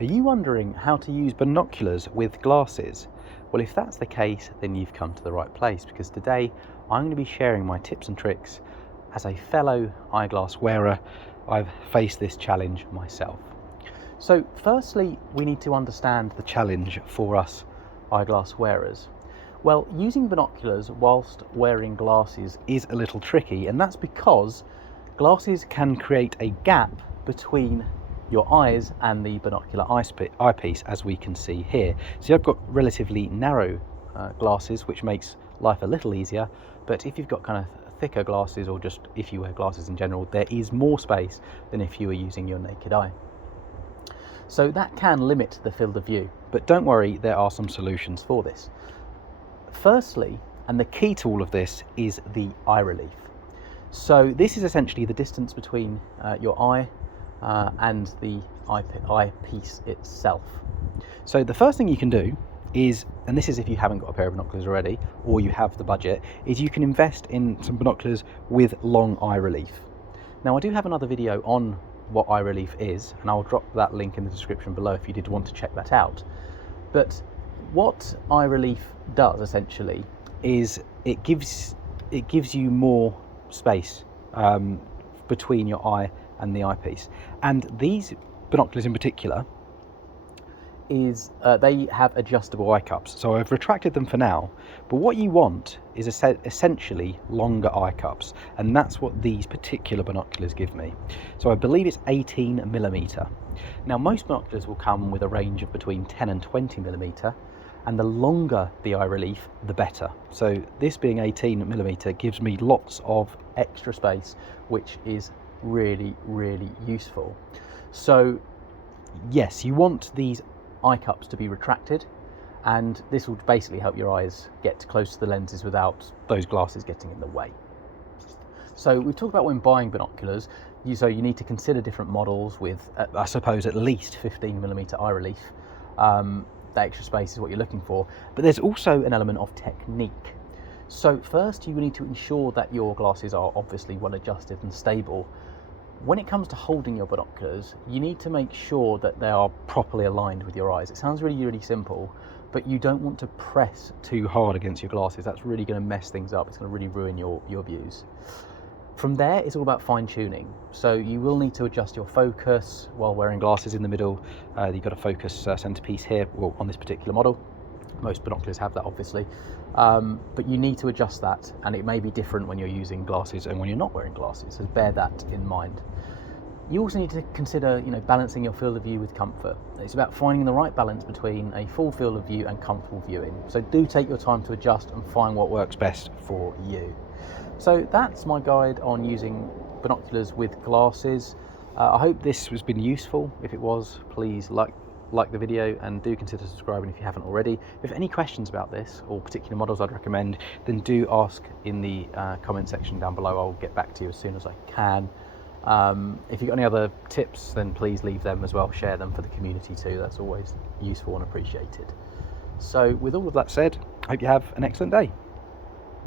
Are you wondering how to use binoculars with glasses? Well, if that's the case, then you've come to the right place, because today I'm going to be sharing my tips and tricks. As a fellow eyeglass wearer, I've faced this challenge myself. So firstly, we need to understand the challenge for us eyeglass wearers. Well, using binoculars whilst wearing glasses is a little tricky, and that's because glasses can create a gap between your eyes and the binocular eyepiece, as we can see here. So I've got relatively narrow glasses, which makes life a little easier, but if you've got kind of thicker glasses, or just if you wear glasses in general, there is more space than if you were using your naked eye. So that can limit the field of view, but don't worry, there are some solutions for this. Firstly, and the key to all of this, is the eye relief. So this is essentially the distance between your eye and the eyepiece itself. So the first thing you can do is, and this is if you haven't got a pair of binoculars already, or you have the budget, is you can invest in some binoculars with long eye relief. Now, I do have another video on what eye relief is, and I'll drop that link in the description below if you did want to check that out. But what eye relief does essentially is it gives you more space between your eye and the eyepiece. And these binoculars in particular, they have adjustable eye cups. So I've retracted them for now, but what you want is essentially longer eye cups, and that's what these particular binoculars give me. So I believe it's 18mm. Now, most binoculars will come with a range of between 10 and 20mm, and the longer the eye relief, the better. So this being 18mm gives me lots of extra space, which is really useful. So yes, you want these eye cups to be retracted, and this will basically help your eyes get close to the lenses without those glasses getting in the way. So we've talked about when buying binoculars, so you need to consider different models with I suppose at least 15mm eye relief. That extra space is what you're looking for, but there's also an element of technique. So first, you need to ensure that your glasses are obviously well adjusted and stable. When it comes to holding your binoculars, you need to make sure that they are properly aligned with your eyes. It sounds really simple, but you don't want to press too hard against your glasses. That's really going to mess things up. It's going to really ruin your views. From there, it's all about fine-tuning. So you will need to adjust your focus while wearing glasses in the middle. You've got a focus centerpiece here, well, on this particular model. Most binoculars have that, obviously, but you need to adjust that, and it may be different when you're using glasses and when you're not wearing glasses, so bear that in mind. You also need to consider, balancing your field of view with comfort. It's about finding the right balance between a full field of view and comfortable viewing. So do take your time to adjust and find what works best for you. So that's my guide on using binoculars with glasses. I hope this has been useful. If it was, please like the video, and do consider subscribing if you haven't already. If you have any questions about this or particular models I'd recommend, then do ask in the comment section down below. I'll get back to you as soon as I can. If you've got any other tips, then please leave them as well. Share them for the community too. That's always useful and appreciated. So with all of that said, I hope you have an excellent day.